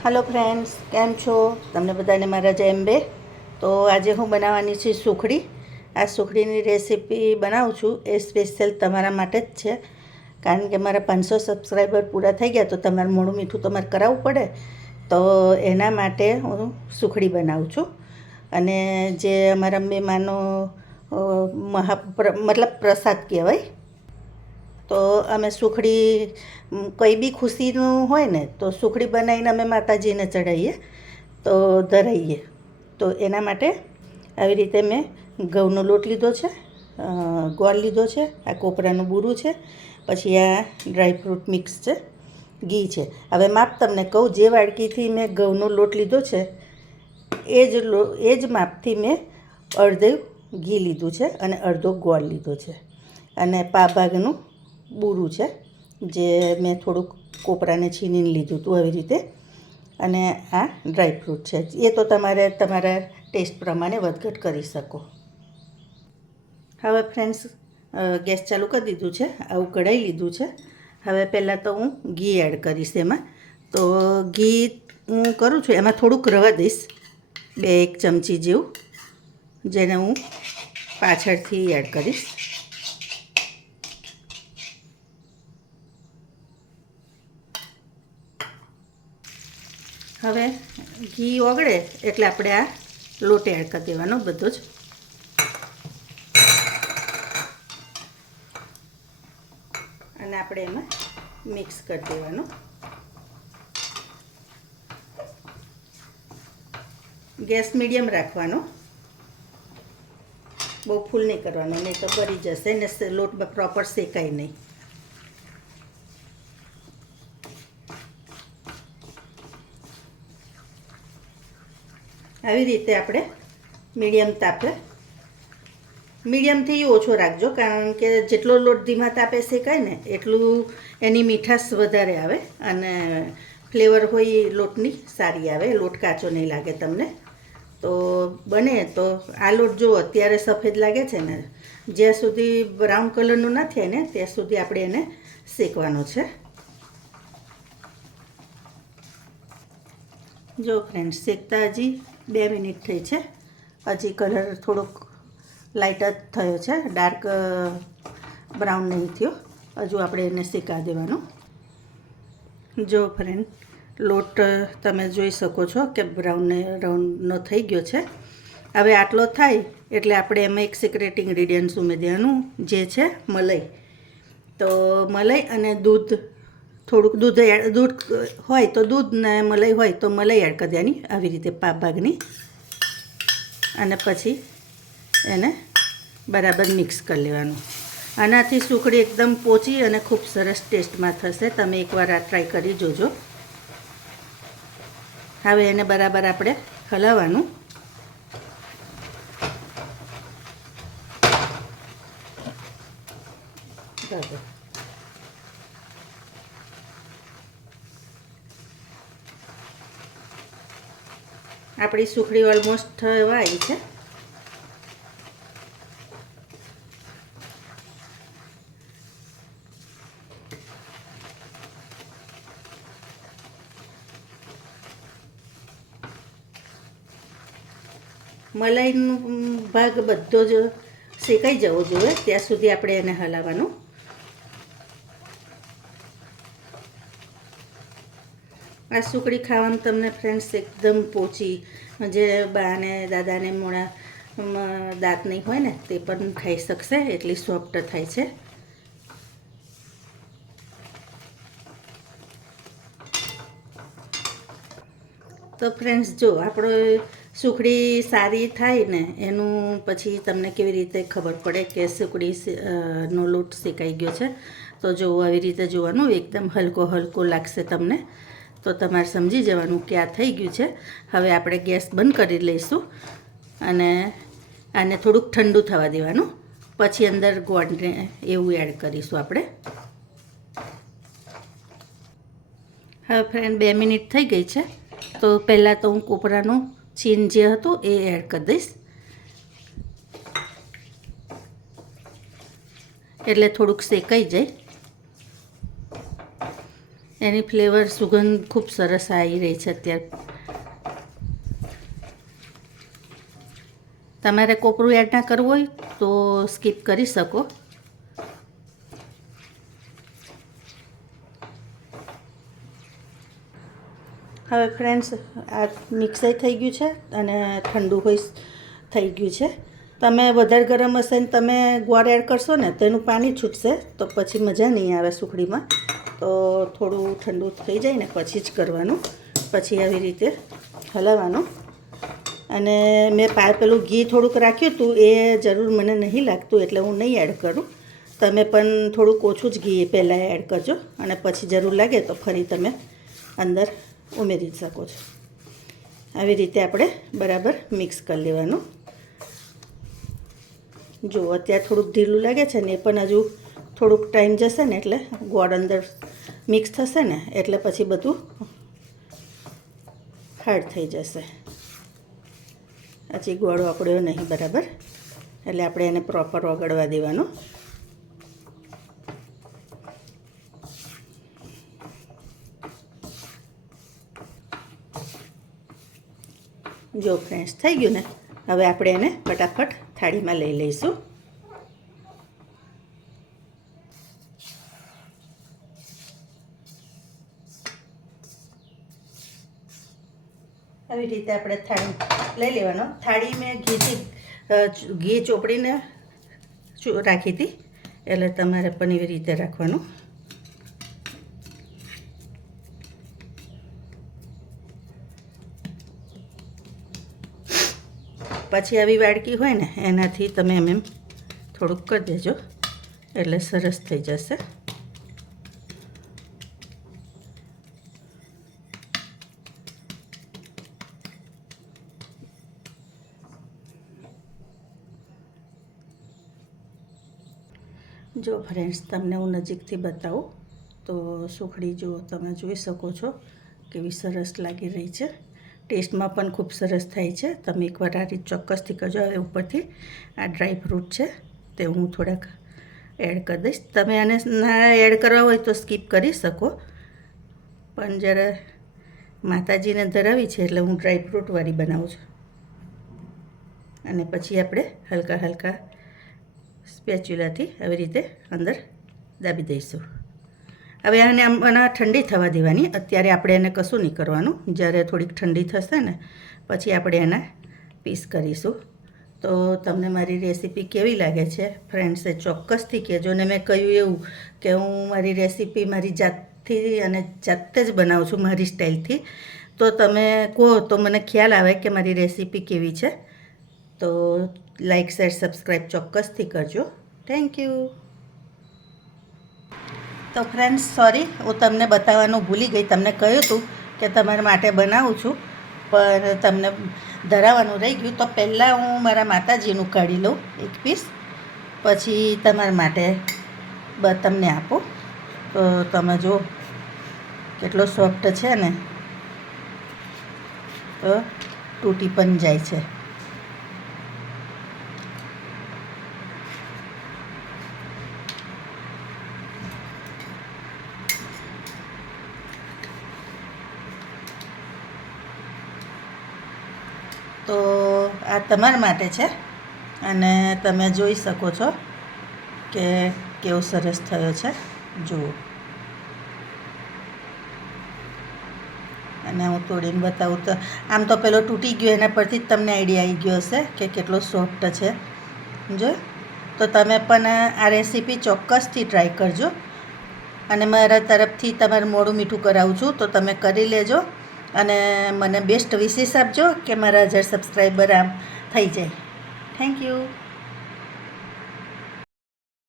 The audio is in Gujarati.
हेलो फ्रेंड्स, केम छो? तमने बधाने मारा जय अंबे। तो आज हूँ बनावानी छे सुखड़ी। आ सुखड़ीनी रेसिपी बनाવું છું એ સ્પેશિયલ તમારા માટે જ છે, કારણ કે મારા 500 સબસ્ક્રાઈબર પૂરા થઈ ગયા તો તમારું મોઢું મીઠું તમારે કરાવવું પડે, તો એના માટે હું સુખડી બનાવું છું. અને જે અમારા મહેમાનો મતલબ પ્રસાદ કહેવાય. તો અમે સુખડી કંઈ બી ખુશીનું હોય ને તો સુખડી બનાવીને અમે માતાજીને ચડાવીએ, તો ધરાવીએ. તો એના માટે આવી રીતે મેં ઘઉંનો લોટ લીધો છે, ગોળ લીધો છે, આ કોપરાનું બૂરું છે, પછી આ ડ્રાયફ્રૂટ મિક્સ છે, ઘી છે. હવે માપ તમને કહું, જે વાડકીથી મેં ઘઉંનો લોટ લીધો છે એ જ માપથી મેં અડધું ઘી લીધું છે અને અડધો ગોળ લીધો છે. અને પાભાગનું બૂરું છે, જે મેં થોડુંક કોપરાને છીનીને લીધું હતું આવી રીતે. અને આ ડ્રાયફ્રૂટ છે, એ તો તમારે તમારા ટેસ્ટ પ્રમાણે વધઘટ કરી શકો. હવે ફ્રેન્ડ્સ, ગેસ ચાલુ કરી દીધું છે, આવું કઢાઈ લીધું છે. હવે પહેલાં તો હું ઘી એડ કરીશ એમાં. તો ઘી હું કરું છું એમાં થોડુંક રવા દઈશ, 2-1 ચમચી જેવું, જેને હું પાછળથી એડ કરીશ. હવે ઘી ઓગળે એટલે આપણે આ લોટ એડ કરી દેવાનો બધો જ. અને આપણે એમાં મિક્સ કરી દેવાનું. ગેસ મીડિયમ રાખવાનો, બહુ ફૂલ નહીં કરવાનો, નહીં તો બળી જશે ને લોટ પ્રોપર શેકાય નહીં. આવી રીતે આપણે મીડિયમ તાપે, મીડિયમથી ઓછો રાખજો, કારણ કે જેટલો લોટ ધીમા તાપે શેકાય ને એટલું એની મીઠાશ વધારે આવે અને ફ્લેવર હોય એ લોટની સારી આવે, લોટ કાચો નહીં લાગે તમને. તો બને તો આ લોટ જો અત્યારે સફેદ લાગે છે ને, જ્યાં સુધી બ્રાઉન કલરનું ના થાય ને ત્યાં સુધી આપણે એને શેકવાનો છે. જો ફ્રેન્ડ્સ, શેકતા હજી 2 મિનિટ થઈ છે, હજી કલર થોડોક લાઇટ જ થયો છે, ડાર્ક બ્રાઉન નહીં થયો. હજુ આપણે એને શેકા દેવાનું. જો ફ્રેન્ડ, લોટ તમે જોઈ શકો છો કે બ્રાઉનનો થઈ ગયો છે. હવે આટલો થાય એટલે આપણે એમાં એક સિક્રેટ ઇન્ગ્રીડિયન્ટ્સ ઉમેરી દેવાનું, જે છે મલાઈ. તો મલાઈ અને દૂધ, થોડુંક દૂધ હોય તો દૂધ, ને મલાઈ હોય તો મલાઈ એડ કરી દેવાની આવી રીતે ભાગની. અને પછી એને બરાબર મિક્સ કરી લેવાનું. આનાથી સુખડી એકદમ પોચી અને ખૂબ સરસ ટેસ્ટમાં થશે. તમે એકવાર આ ટ્રાય કરી જોજો. હવે એને બરાબર આપણે હલાવવાનું. બરાબર આપણી સુખડી ઓલમોસ્ટ થવા આવી છે. મલાઈનો ભાગ બધો જ શેકાઈ જવો જોઈએ ત્યાં સુધી આપણે એને હલાવવાનું. આ સુખડી ખાવામાં તમને ફ્રેન્ડ્સ એકદમ પોચી, જે બાને દાદાને મોઢામાં દાંત નહીં હોય ને તે પણ ખાઈ શકશે, એટલી સોફ્ટ થાય છે. તો ફ્રેન્ડ્સ, જો આપણો સુખડી સારી થાય ને એનું પછી તમને કેવી રીતે ખબર પડે કે સુખડી નો લોટ શેકાઈ ગયો છે. તો જો આવી રીતે જોવાનું, એકદમ હલકો હલકો લાગશે તમને, તો તમારે સમજી જવાનું કે આ થઈ ગયું છે. હવે આપણે ગેસ બંધ કરી લઈશું અને આને થોડુંક ઠંડુ થવા દેવાનું. પછી અંદર ગોળને એવું એડ કરીશું આપણે. હવે ફ્રેન્ડ, 2 મિનિટ થઈ ગઈ છે. તો પહેલાં તો હું કોપરાનું છીન જે હતું એ એડ કરી દઈશ, એટલે થોડુંક શેકાઈ જાય. એની ફ્લેવર સુગંધ ખૂબ સરસ આવી રહી છે અત્યારે. તમારે કોપરું એડ ના કરવું હોય તો સ્કીપ કરી શકો. હવે ફ્રેન્ડ્સ, આ મિક્સ થઈ ગયું છે અને ઠંડુ થઈ ગયું છે. તમે વધારે ગરમ હશે ને તમે ગોળ એડ કરશો ને તેનું પાણી છૂટશે તો પછી મજા નહીં આવે સુખડીમાં. તો થોડું ઠંડુ થઈ જાય ને પછી જ કરવાનું. પછી આવી રીતે હલાવવાનું. અને મેં પેલું ઘી થોડુંક રાખ્યું હતું, એ જરૂર મને નહીં લાગતું એટલે હું નહીં એડ કરું. તમે પણ થોડુંક ઓછું જ ઘી પહેલાં એડ કરજો અને પછી જરૂર લાગે તો ફરી તમે અંદર ઉમેરી શકો છો. આવી રીતે આપણે બરાબર મિક્સ કરી લેવાનું. જો અત્યારે થોડુંક ઢીલું લાગે છે ને, એ પણ હજુ થોડુંક ટાઈમ જશે ને એટલે ગોળ અંદર મિક્સ થશે ને એટલે પછી બધું હાર્ડ થઈ જશે. હજી ગોળ વાપર્યો નહીં બરાબર, એટલે આપણે એને પ્રોપર ઓગળવા દેવાનું. જો ફ્રેન્ડ્સ થઈ ગયું ને, હવે આપણે એને ફટાફટ થાળીમાં લઈ લઈશું. આવી રીતે આપણે થાળી લઈ લેવાનો. થાળી મેં ઘી ચોપડીને રાખી હતી, એટલે તમારે પણ એવી રીતે રાખવાનું. પછી આવી વાડકી હોય ને એનાથી તમે એમ થોડુંક કરી દેજો એટલે સરસ થઈ જશે. જો ફ્રેન્ડ્સ, તમને હું નજીકથી બતાવું તો સુખડી જો તમે જોઈ શકો છો કેવી સરસ લાગી રહી છે. ટેસ્ટમાં પણ ખૂબ સરસ થાય છે. તમે એકવાર આ રીત ચોક્કસથી કરજો. હવે ઉપરથી આ ડ્રાય ફ્રૂટ છે તે હું થોડાક એડ કરી દઈશ. તમે આને ના એડ કરવા હોય તો સ્કીપ કરી શકો, પણ જ્યારે માતાજીને ધરાવી છે એટલે હું ડ્રાય ફ્રૂટવાળી બનાવું છું. અને પછી આપણે હલકા હલકા સ્પેચ્યુલાથી આવી રીતે અંદર દાબી દઈશું. હવે આને ઠંડી થવા દેવાની. અત્યારે આપણે એને કશું નહીં કરવાનું. જ્યારે થોડીક ઠંડી થશે ને પછી આપણે એના પીસ કરીશું. તો તમને મારી રેસીપી કેવી લાગે છે ફ્રેન્ડ્સે ચોક્કસથી કહેજો. ને મેં કહ્યું એવું કે હું મારી રેસીપી મારી જાતથી અને જાતે જ બનાવું છું, મારી સ્ટાઇલથી. તો તમે કહો તો મને ખ્યાલ આવે કે મારી રેસીપી કેવી છે. તો લાઈક, શેર, સબસ્ક્રાઈબ ચોક્કસથી કરજો. Thank you. તો ફ્રેન્ડ્સ, સોરી, હું તમને બતાવવાનું ભૂલી ગઈ. તમને કહ્યું હતું કે તમારા માટે બનાવું છું, પણ તમને ધરાવવાનું રહી ગયું. તો પહેલાં હું મારા માતાજીનું કાઢી લઉં એક પીસ, પછી તમારા માટે તમને આપું. તો તમે જો કેટલો સોફ્ટ છે ને, તો તૂટી પણ જાય છે. તો આ તમારા માટે છે અને તમે જોઈ શકો છો કે કેવો સરસ થયો છે. જુઓ, અને હું તોડીને બતાવું તો આમ તો પેલો તૂટી ગયો, એના પરથી જ તમને આઈડિયા આવી ગયો હશે કે કેટલો સોફ્ટ છે. જો, તો તમે પણ આ રેસીપી ચોક્કસથી ટ્રાય કરજો. અને મારા તરફથી તમારે મોડું મીઠું કરાવું છું તો તમે કરી લેજો. અને મને બેસ્ટ વિશેષ આપજો કે મારા 1000 સબસ્ક્રાઈબર આમ થઈ જાય. Thank you.